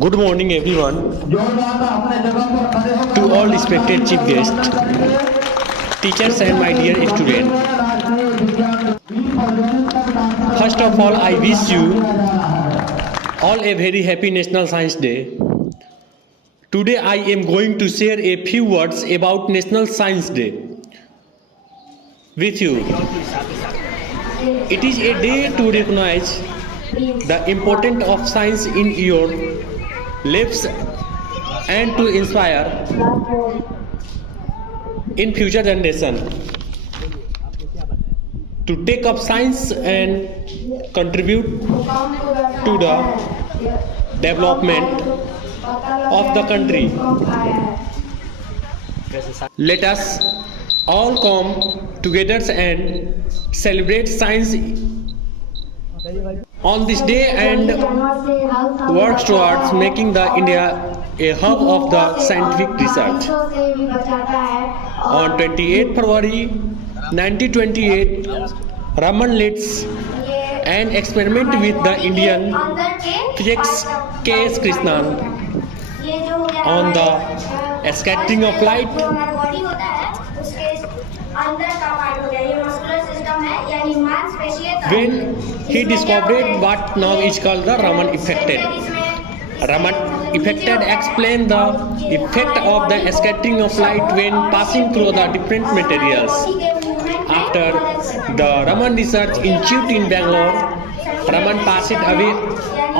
Good morning everyone. To all respected chief guests, teachers and my dear students. First of all, I wish you all a very happy National Science Day. Today I am going to share a few words about National Science Day with you. It is a day to recognize the importance of science in your lives and to inspire in future generation to take up science and contribute to the development of the country. Let us all come together and celebrate science on this day and work towards making the India a hub of the scientific research. On 28 February 1928, Raman leads an experiment with the Indian physicist K.S. Krishnan on the scattering of light. When he discovered what now is called the Raman effect. Raman effect explains the effect of the scattering of light when passing through the different materials. After the Raman Research Institute in Bangalore, Raman passed away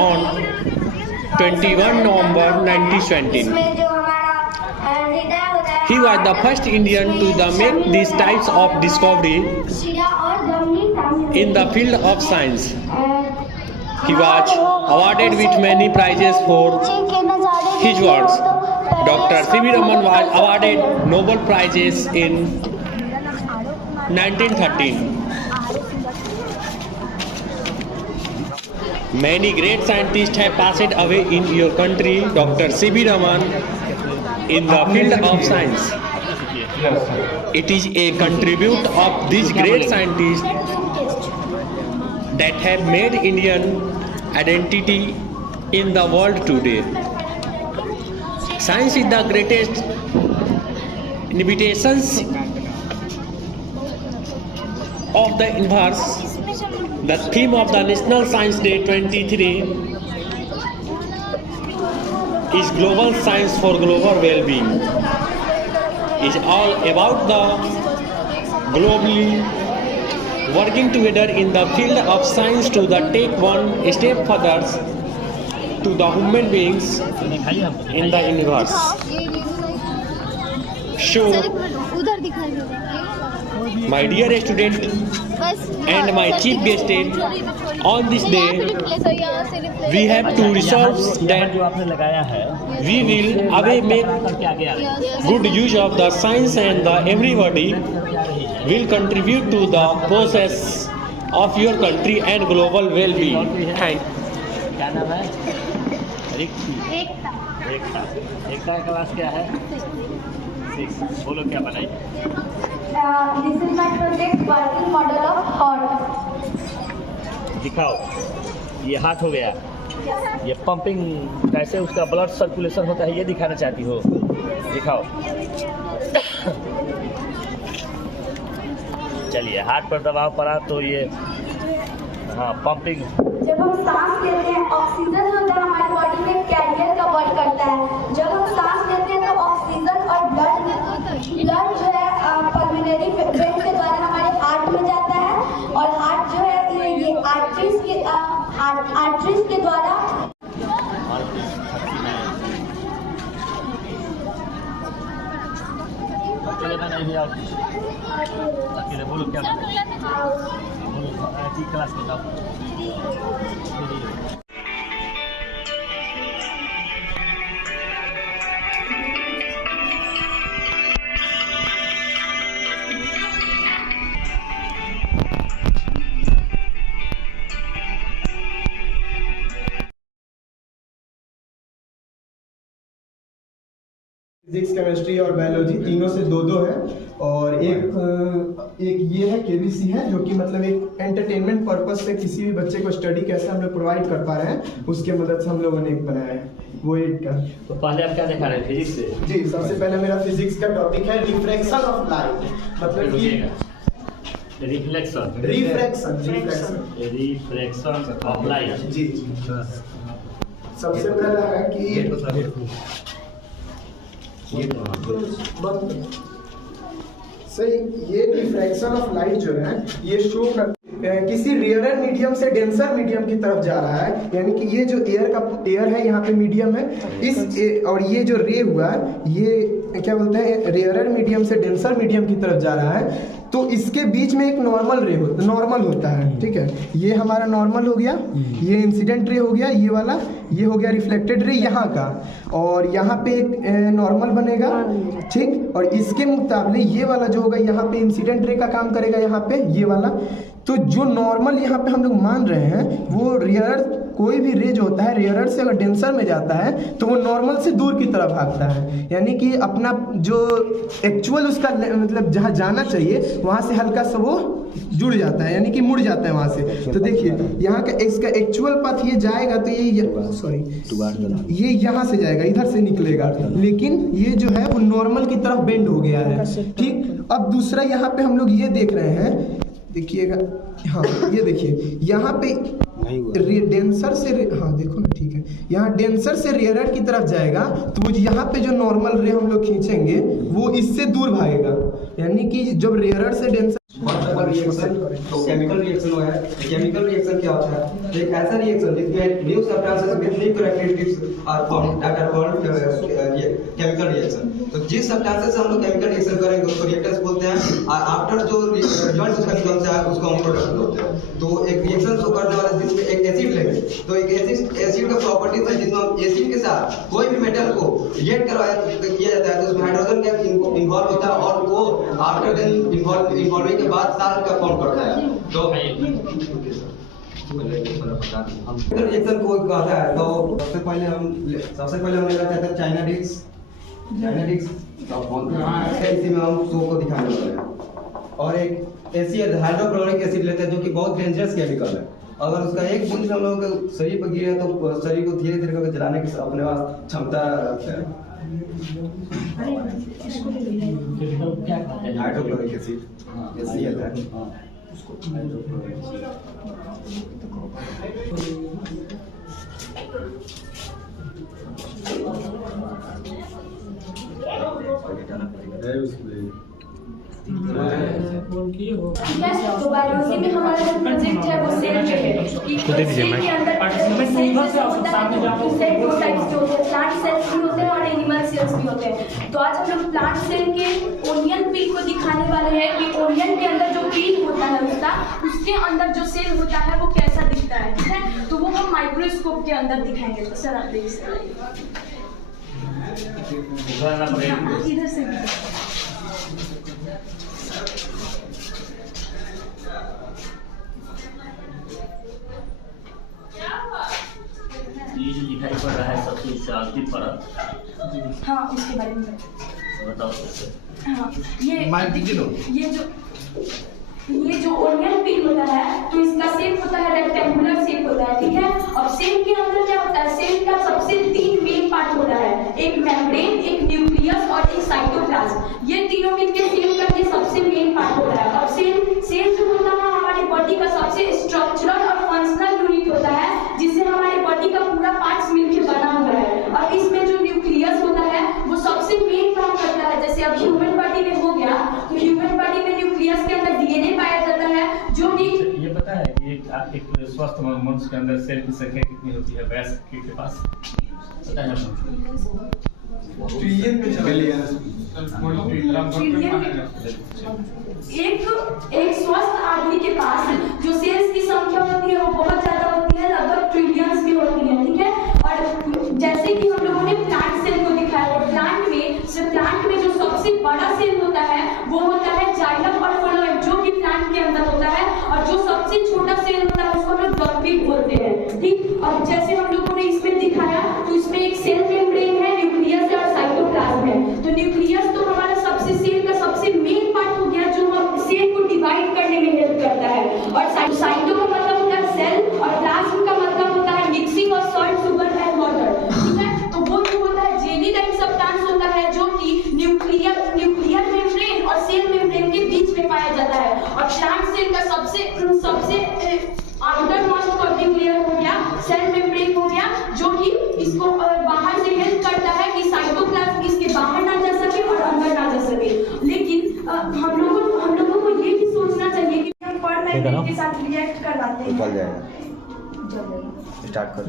on 21 November 1917. He was the first Indian to make these types of discovery in the field of science. He was awarded with many prizes for his works. Dr. C.V. Raman was awarded Nobel Prizes in 1913. Many great scientists have passed away in your country. Dr. C.V. Raman in the field of science. It is a contribute of these great scientists that have made Indian identity in the world today. Science is the greatest innovations of the universe. The theme of the National Science Day 23 is Global Science for Global Well-being. Is all about the globally working together in the field of science to take one step further to the human beings in the universe. So, my dear student and my chief guest, on this day we have to resolve that we will always make good use of the science and everybody will contribute to the process of your country and global well-being. Thank you. क्या नाम है? एकता। एकता का class क्या है? 6। बोलो क्या बनाई? This is my project working model of heart. दिखाओ। ये हार्ट हो गया। ये पंपिंग कैसे उसका ब्लड सर्कुलेशन होता है ये दिखाना चाहती हो? दिखाओ। चलिए हार्ट पर दबाव पड़ा तो ये हाँ पंपिंग। जब हम सांस लेते हैं ऑक्सीजन जो है हमारी बॉडी में कैरियर का वर्क करता है। जब हम सांस लेते हैं तो ऑक्सीजन और ब्लड जो है पल्मोनरी वेन के द्वारा हमारे हार्ट में जाता है और हार्ट जो है ये आर्टरीज के द्वारा अकेले बोलो क्या बोलो क्लास बताओ। फिजिक्स, केमिस्ट्री और बायोलॉजी तीनों से 2-2 है और एक ये है केबीसी है जो कि मतलब एक एंटरटेनमेंट पर्पस से किसी भी बच्चे को स्टडी कैसे हम लोग प्रोवाइड कर पा रहे हैं उसके मदद से हम लोगों ने एक बनाया है। वो 8 का। तो पहले आप क्या दिखा रहे हैं फिजिक्स से? जी, सबसे पहले मेरा फिजिक्स का टॉपिक है रिफ्रैक्शन ऑफ लाइट, मतलब कि रिफ्रैक्शन ऑफ लाइट। जी, सबसे पहला है कि सही, ये रिफ्रैक्शन ऑफ लाइट जो है ये शो कर किसी रेयरर मीडियम से डेंसर मीडियम की तरफ जा रहा है, यानी कि ये जो एयर है यहाँ पे मीडियम है, और ये जो रे हुआ ये क्या बोलते हैं, रेयरर मीडियम से डेंसर मीडियम की तरफ जा रहा है। तो इसके बीच में एक नॉर्मल होता है, ठीक है। ये हमारा नॉर्मल हो गया, ये इंसिडेंट रे हो गया, ये वाला ये हो गया रिफ्लेक्टेड रे यहाँ का, और यहाँ पे एक नॉर्मल बनेगा, ठीक। और इसके मुकाबले ये वाला जो होगा यहाँ पे इंसिडेंट रे का काम करेगा, यहाँ पे ये वाला। तो जो नॉर्मल यहाँ पे हम लोग मान रहे हैं वो रेयर, कोई भी रे जो होता है रेयरर से अगर डेंसर में जाता है तो वो नॉर्मल से दूर की तरफ भागता है, यानी कि अपना जो एक्चुअल उसका मतलब जहाँ जाना चाहिए वहाँ से हल्का सा वो जुड़ जाता है, यानी कि मुड़ जाता है वहाँ से। तो देखिए यहाँ का इसका एक्चुअल पथ ये जाएगा तो ये यहाँ से जाएगा, इधर से निकलेगा, लेकिन ये जो है वो नॉर्मल की तरफ बेंड हो गया है, ठीक। अब दूसरा यहाँ पे हम लोग ये देख रहे हैं, देखिएगा, हाँ ये देखिए यहाँ पे डेंसर से हाँ देखो ना, ठीक है, यहाँ डेंसर से रेयरर की तरफ जाएगा तो वो यहाँ पे जो नॉर्मल रे हम लोग खींचेंगे वो इससे दूर भागेगा, यानी कि जब रेयरर से डेंसर तो केमिकल रिएक्शन हुआ है। केमिकल रिएक्शन क्या होता है? एक ऐसा रिएक्शन जिसमें new substances with new characteristics are formed, that are called chemical reaction. तो जिस सब्सटेंसेस से हम लोग केमिकल रिएक्शन करेंगे उसको रिएक्टेंस बोलते हैं, और आफ्टर जो रिजल्ट उसका निकलता है उसको हम प्रोडक्ट बोलते हैं। तो एक रिएक्शन शो करने वाला जिसमें एक एसिड लेंगे, तो एक एसिड का प्रॉपर्टीज है जिसमें हम एसिड के साथ कोई भी मेटल को रिएक्ट किया जाता है तो उसमें हाइड्रोजन गैस इन्वॉल्व होता है, और वो आफ्टर देन इन्वॉल्विंग के बाद साल्ट का फॉर्म करता है। तो रिएक्शन को कहता है, तो सबसे पहले हम लेना चाहते हैं चाइना डिक्स इसी में हम शो को दिखाने वाले हैं। और एक एसिड हाइड्रोक्लोरिक एसिड लेते हैं जो कि बहुत डेंजरस केमिकल है, अगर उसका एक बूंद हम लोगों के शरीर पर गिरे तो शरीर को धीरे धीरे करके जलाने की अपने पास क्षमता रखते हैं। हाइड्रोक्लोरिक एसिड HCl है। तो बायोलॉजी में हमारा जो प्रोजेक्ट है वो सेल पे है कि सेल के अंदर दो टाइप्स के होते हैं, प्लांट सेल्स भी होते हैं और एनिमल सेल्स भी होते हैं। तो आज हम लोग प्लांट सेल के ओनियन पील को दिखाने वाले हैं कि ओनियन के अंदर जो पील होता है उसके अंदर जो सेल होता है वो कैसा दिखता है, ठीक है। तो वो हम माइक्रोस्कोप के अंदर दिखाएंगे। तो सर आप देख सकते हैं इधर से ये जो दिखाई पड़ रहा है सबसे शांति परत, हाँ उसके बारे में बताओ। हाँ ये जो ओनियन पील होता है तो इसका शेप होता है रेक्टेंगुलर शेप होता है, ठीक है। अब सेल के अंदर क्या होता है, सेल का सबसे 3 मेन पार्ट होता है, एक मेम्ब्रेन, एक न्यूक्लियस और एक साइटोप्लाज्म। ये तीनों मिलकर सेल का ये सबसे मेन पार्ट होता है। अब सेल जो होता है हमारी बॉडी का सबसे स्ट्रक्चरल और फंक्शनल यूनिट होता है, जिससे हमारे बॉडी का पूरा पार्ट्स मिलकर बना हुआ है। और इसमें जो न्यूक्लियस होता है वो सबसे मेन काम करता है। जैसे अब ह्यूमन बॉडी में हो गया तो ह्यूमन बॉडी में न्यूक्लियस के अंदर DNA पाया जाता है, जो कि ये पता है एक स्वस्थ मनुष्य के अंदर सेल की संख्या कितनी होती है वयस्क के पास, पता है आपको? एक स्वस्थ आदमी के पास जो सेल्स की संख्या होती है वो बहुत ज्यादा होती है, लगभग ट्रिलियंस की होती है, ठीक है। और जैसे कि हम लोगों ने प्लांट सेल को दिखाया, तो प्लांट में जो सबसे बड़ा सेल होता है वो होता है जाइलम और फ्लोएम, जो कि प्लांट के अंदर होता है। और जो सबसे छोटा सेल होता है उसको हम लोग डॉर्पिड बोलते हैं, ठीक। और जैसे हम लोगों ने इसमें दिखाया तो इसमें एक सेल मेम्ब्रेन है, न्यूक्लियस और साइटोप्लाज्म है। तो न्यूक्लियस तो हमारा सबसे सेल का सबसे मेन पार्ट हो गया जो हम सेल को डिवाइड करने में हेल्प करता है। और साइटो का मतलब होता है सेल और प्लाज्म का मतलब होता है मिक्सिंग और सॉल्ट, शुगर एंड वाटर, ठीक है। तो सबसे आउटर मोस्ट कवरिंग लेयर हो गया, सेल मेम्ब्रेन हो गया, जो कि इसको बाहर से हेल्प करता है कि साइटोप्लाज्म इसके बाहर ना जा सके और अंदर ना जा सके। लेकिन हम लोगों को ये भी सोचना चाहिए कि हम पर मैग्नेट के साथ रिएक्ट करवाते हैं। चल जाएगा, स्टार्ट कर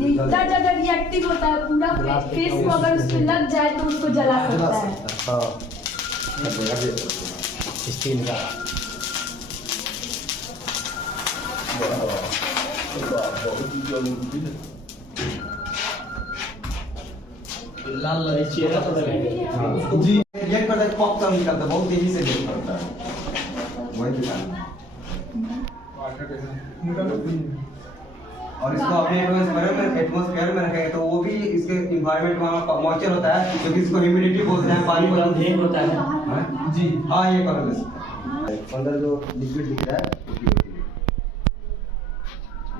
ये इतना ज्यादा रिएक्टिव होता है, पूरा फेस को अगर उसमें लग जाए तो उसको जला सकता है। स्टील का लाल चेहरा तो जी रिएक्ट करता है, पॉप का निकलता है, बहुत तेजी से रिएक्ट करता है, वही दिखाना। और इसको अपने एटमॉस्फेयर में रखेंगे तो वो भी इसके इन्वायरमेंट में मॉइस्चर होता है, क्योंकि इसको ह्यूमिडिटी बोलते हैं, पानी होता है जी। हाँ ये कलरलेस अंदर जो लिक्विड दिख रहा है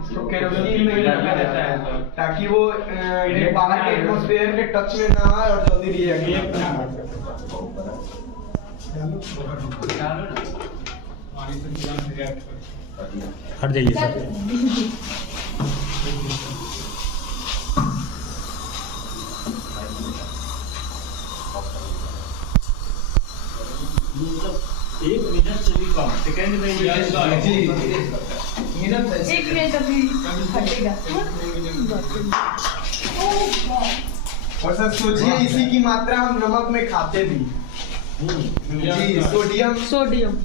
इसको केरोसिन में लगा देता है ताकि वो बाहर के एटमॉस्फेयर के टच में ना आए और जल्दी रिएक्ट ना कर हट जाइए सर। एक मिनट से भी कम सेकंड में एक मिनट अभी हटेगा। और सर सोचिए इसी की मात्रा हम नमक में खाते भी जी, सोडियम